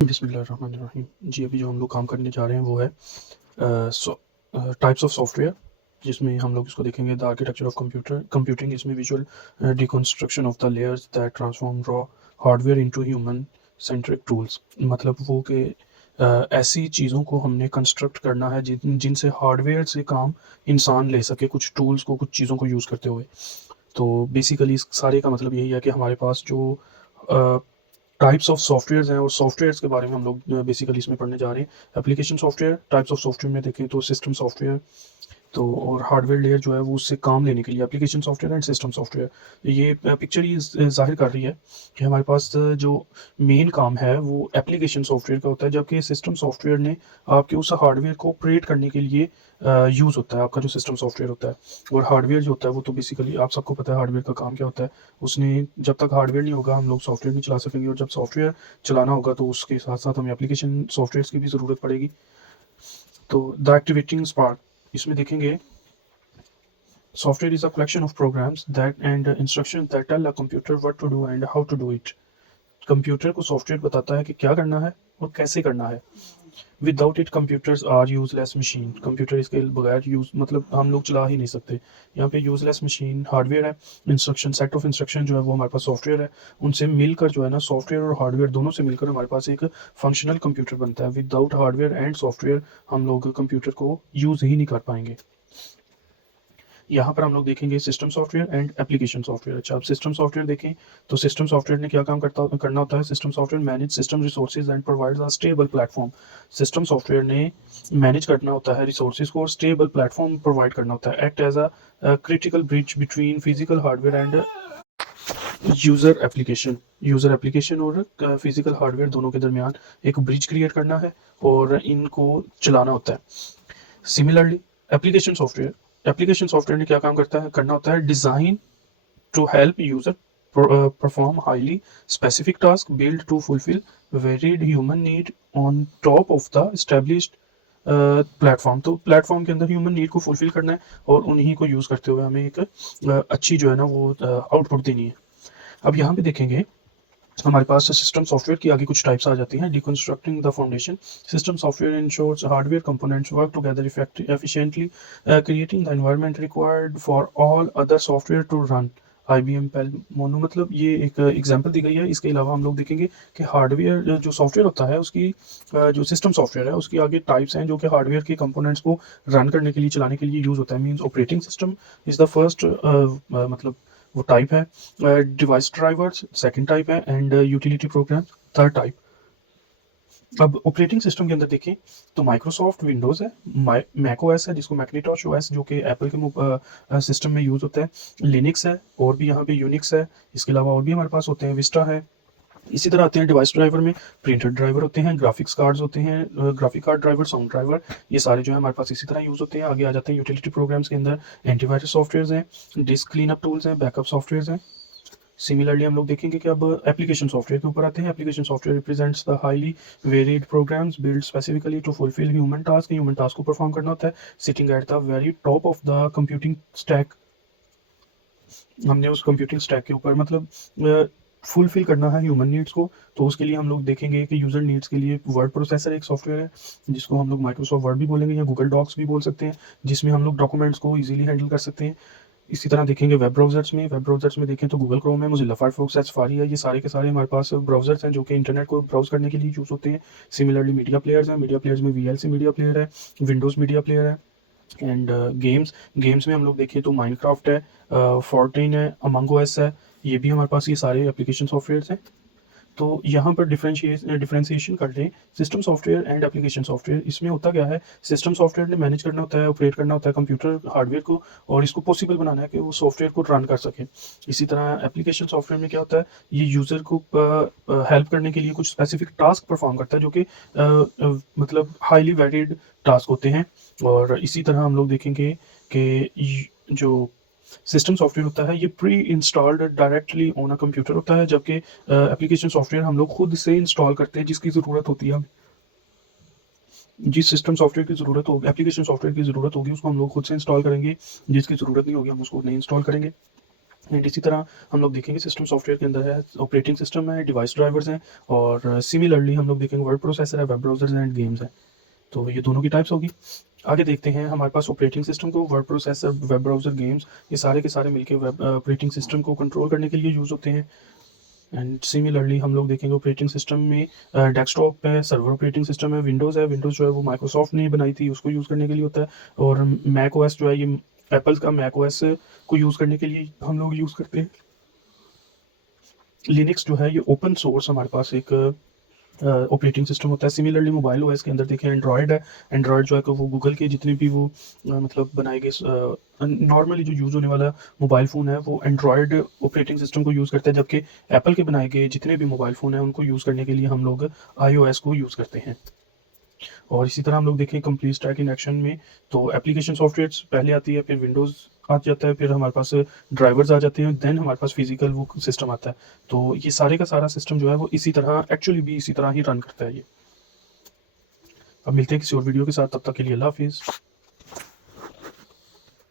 बिस्मिल्लाहिर्रहमानिर्रहीम। जी, अभी जो हम लोग काम करने जा रहे हैं वो है टाइप्स ऑफ सॉफ्टवेयर, जिसमें हम लोग इसको देखेंगे द आर्किटेक्चर ऑफ कंप्यूटिंग। इसमें visual deconstruction of the layers that transform raw hardware into human centric tools. मतलब वो कि ऐसी चीज़ों को हमने कंस्ट्रक्ट करना है जिनसे हार्डवेयर से काम इंसान ले सके, कुछ टूल्स को, कुछ चीज़ों को यूज़ करते हुए। तो बेसिकली इस सारे का मतलब यही है कि हमारे पास जो टाइप्स ऑफ सॉफ्टवेयर्स हैं और सॉफ्टवेयर्स के बारे में हम लोग बेसिकली इसमें पढ़ने जा रहे हैं। Application software, types of software में देखें तो सिस्टम सॉफ्टवेयर, तो और हार्डवेयर लेयर जो है वो उससे काम लेने के लिए application software and system software. ये पिक्चर ही जाहिर कर रही है कि हमारे पास जो मेन काम है वो एप्लीकेशन सॉफ्टवेयर का होता है, जबकि सिस्टम सॉफ्टवेयर ने आपके उस हार्डवेयर को ऑपरेट करने के लिए यूज़ होता है, आपका जो सिस्टम सॉफ्टवेयर होता है। और हार्डवेयर जो होता है वो तो बेसिकली आप सबको पता है हार्डवेयर का काम क्या होता है। उसने जब तक हार्डवेयर नहीं होगा हम लोग सॉफ्टवेयर नहीं चला सकेंगे, और जब सॉफ्टवेयर चलाना होगा तो उसके साथ साथ हमें एप्लीकेशन सॉफ्टवेयर की भी ज़रूरत पड़ेगी। तो द एक्टिवेटिंग स्पार्क, इसमें देखेंगे software is a collection of programs that and instructions that tell a computer what to do and how to do it. Computer को सॉफ्टवेयर बताता है कि क्या करना है और कैसे करना है। Without it computers are useless machine. Computer इसके बगैर यूज मतलब हम लोग चला ही नहीं सकते। यहाँ पे यूजलेस मशीन हार्डवेयर है, इंस्ट्रक्शन सेट ऑफ इंस्ट्रक्शन जो है वो हमारे पास सॉफ्टवेयर है। उनसे मिलकर जो है ना, सॉफ्टवेयर और हार्डवेयर दोनों से मिलकर हमारे पास एक फंक्शनल कंप्यूटर बनता है। विदाउट हार्डवेयर एंड सॉफ्टवेयर हम लोग कंप्यूटर को यूज ही नहीं कर पाएंगे। यहाँ पर हम लोग देखेंगे system software and application software. अच्छा, अब सिस्टम सॉफ्टवेयर देखें तो सिस्टम सॉफ्टवेयर ने क्या काम करना होता है। System software manage system resources and provides a stable platform. System software ने मैनेज करना होता है रिसोर्सेज को और स्टेबल प्लेटफॉर्म प्रोवाइड करना होता है। Act as a critical bridge between physical hardware and user application और फिजिकल हार्डवेयर दोनों के दरमियान एक ब्रिज क्रिएट करना है और इनको चलाना होता है। सिमिलरली एप्लीकेशन सॉफ्टवेयर ने क्या काम करना होता है। Design to help user perform highly specific task built to fulfill varied human need on top of the established platform. तो प्लेटफॉर्म के अंदर ह्यूमन नीड को फुलफिल करना है और उन्हीं को यूज़ करते हुए हमें एक अच्छी जो है ना वो आउटपुट देनी है। अब यहाँ पे देखेंगे हमारे पास सिस्टम सॉफ्टवेयर की आगे कुछ टाइप्स आ जाती हैं। Deconstructing the foundation. System software ensures hardware components work together efficiently, creating the environment required for all other software to run। IBM पेल मोनो, मतलब ये एक एग्जांपल दी गई है। इसके अलावा हम लोग देखेंगे कि हार्डवेयर जो सॉफ्टवेयर होता है उसकी जो सिस्टम सॉफ्टवेयर है उसकी आगे टाइप्स हैं जो कि हार्डवेयर के कंपोनेंट्स को रन करने के लिए, चलाने के लिए यूज होता है। Means operating system is the first, मतलब वो टाइप है। डिवाइस ड्राइवर्स सेकंड टाइप है and utility programme third type. अब ऑपरेटिंग सिस्टम के अंदर देखें तो माइक्रोसॉफ्ट विंडोज़ है, मैक ओएस है जिसको मैकनिटोश ओएस जो कि एप्पल के सिस्टम में यूज़ होता है, लिनक्स है और भी यहाँ पे यूनिक्स है। इसके अलावा और भी हमारे पास होते हैं, विस्टा है। इसी तरह आते हैं डिवाइस ड्राइवर में, प्रिंटर ड्राइवर होते हैं, ग्राफिक्स कार्ड्स होते हैं, graphic card driver, sound driver, ये सारे जो है हमारे पास इसी तरह यूज़ होते हैं। आगे आ जाते हैं यूटिलिटी प्रोग्राम्स के अंदर, एंटीवायरस सॉफ्टवेयर हैं, डिस्क क्लीनअप टूल्स हैं, बैकअप सॉफ्टवेयर हैं। सिमिलरली हम लोग देखेंगे कि अब एप्लीकेशन सॉफ्टवेयर के ऊपर आते हैं। Application software represents the highly varied programs build specifically to fulfil human task को परफॉर्म करना होता है, sitting at the very top of the computing stack. हमने उस कंप्यूटिंग स्टैक के ऊपर मतलब फुलफिल करना है ह्यूमन नीड्स को। तो उसके लिए हम लोग देखेंगे कि यूजर नीड्स के लिए वर्ड प्रोसेसर एक सॉफ्टवेयर है जिसको हम लोग माइक्रोसॉफ्ट वर्ड भी बोलेंगे या गूगल डॉक्स भी बोल सकते हैं, जिसमें हम लोग डॉक्यूमेंट्स को इजीली हैंडल कर सकते हैं। इसी तरह देखेंगे वेब ब्राउजर्स में देखें तो गूगल क्रोम है, मोजिल्ला फायरफॉक्स है, सफारी है। ये सारे के सारे हमारे पास ब्राउजर्स हैं जो कि इंटरनेट को ब्राउज करने के लिए यूज़ होते हैं। सिमिलरली मीडिया प्लेयर्स हैं, मीडिया प्लेयर्स में VLC मीडिया प्लेयर है, विंडोज़ मीडिया प्लेयर है। एंड गेम्स में हम लोग देखें तो माइनक्राफ्ट है, फोर्टीन है, अमंग ओएस है। ये भी हमारे पास ये सारे एप्लीकेशन सॉफ्टवेयर हैं। तो यहाँ पर डिफरेंशिएशन कर लें system software and application software. इसमें होता क्या है, सिस्टम सॉफ्टवेयर ने मैनेज करना होता है, ऑपरेट करना होता है कंप्यूटर हार्डवेयर को और इसको पॉसिबल बनाना है कि वो सॉफ्टवेयर को रन कर सके। इसी तरह एप्लीकेशन सॉफ्टवेयर में क्या होता है, ये यूज़र को हेल्प करने के लिए कुछ स्पेसिफिक टास्क परफॉर्म करता है जो कि मतलब हाईली वैलिड टास्क होते हैं। और इसी तरह हम लोग देखेंगे कि जो सिस्टम सॉफ्टवेयर होता है ये pre installed directly on a computer होता है, जबकि एप्लीकेशन सॉफ्टवेयर हम लोग खुद से इंस्टॉल करते हैं जिसकी ज़रूरत होती है। जिस सिस्टम सॉफ्टवेयर की ज़रूरत होगी, एप्लीकेशन सॉफ्टवेयर की ज़रूरत होगी, उसको हम लोग खुद से इंस्टॉल करेंगे, जिसकी ज़रूरत नहीं होगी हम उसको नहीं इंस्टॉल करेंगे। एंड इसी तरह हम लोग देखेंगे सिस्टम सॉफ्टवेयर के अंदर है ऑपरेटिंग सिस्टम है, डिवाइस ड्राइवर्स हैं, और सिमिलरली हम लोग देखेंगे वर्ड प्रोसेसर है, वेब ब्राउजर्स एंड गेम्स है। तो ये दोनों की टाइप्स होगी। आगे देखते हैं हमारे पास ऑपरेटिंग सिस्टम को, word processor, web browser, games, ये सारे के सारे मिलके वेब ऑपरेटिंग सिस्टम को कंट्रोल करने के लिए यूज़ होते हैं। एंड सिमिलरली हम लोग देखेंगे ऑपरेटिंग सिस्टम में डेस्कटॉप है, सर्वर ऑपरेटिंग सिस्टम है, विंडोज़ है, विंडोज़ जो है वो माइक्रोसॉफ्ट ने बनाई थी, उसको यूज़ करने के लिए होता है। और मैक ओएस जो है ये एप्पल का मैक ओएस को यूज़ करने के लिए हम लोग यूज़ करते हैं। लिनक्स जो है ये ओपन सोर्स हमारे पास एक ऑपरेटिंग सिस्टम होता है। सिमिलरली मोबाइल ओएस के अंदर देखें एंड्रॉयड है, एंड्रॉयड जो है कि वो गूगल के जितने भी वो मतलब बनाए गए नॉर्मली जो यूज़ होने वाला मोबाइल फ़ोन है वो एंड्रॉयड ऑपरेटिंग सिस्टम को यूज़ करते हैं, जबकि एप्पल के बनाए गए जितने भी मोबाइल फ़ोन हैं उनको यूज़ करने के लिए हम लोग iOS को यूज़ करते हैं। और इसी तरह हम लोग देखें कंप्लीट स्टैक इन एक्शन में, तो एप्लीकेशन सॉफ्टवेयर पहले आती है, फिर विंडोज़ आ जाता है, फिर हमारे पास ड्राइवर्स आ जाते हैं, देन हमारे पास फिजिकल वो सिस्टम आता है। तो ये सारे का सारा सिस्टम जो है वो इसी तरह एक्चुअली भी इसी तरह ही रन करता है ये। अब मिलते हैं किसी और वीडियो के साथ, तब तक के लिए अल्लाह हाफिज़।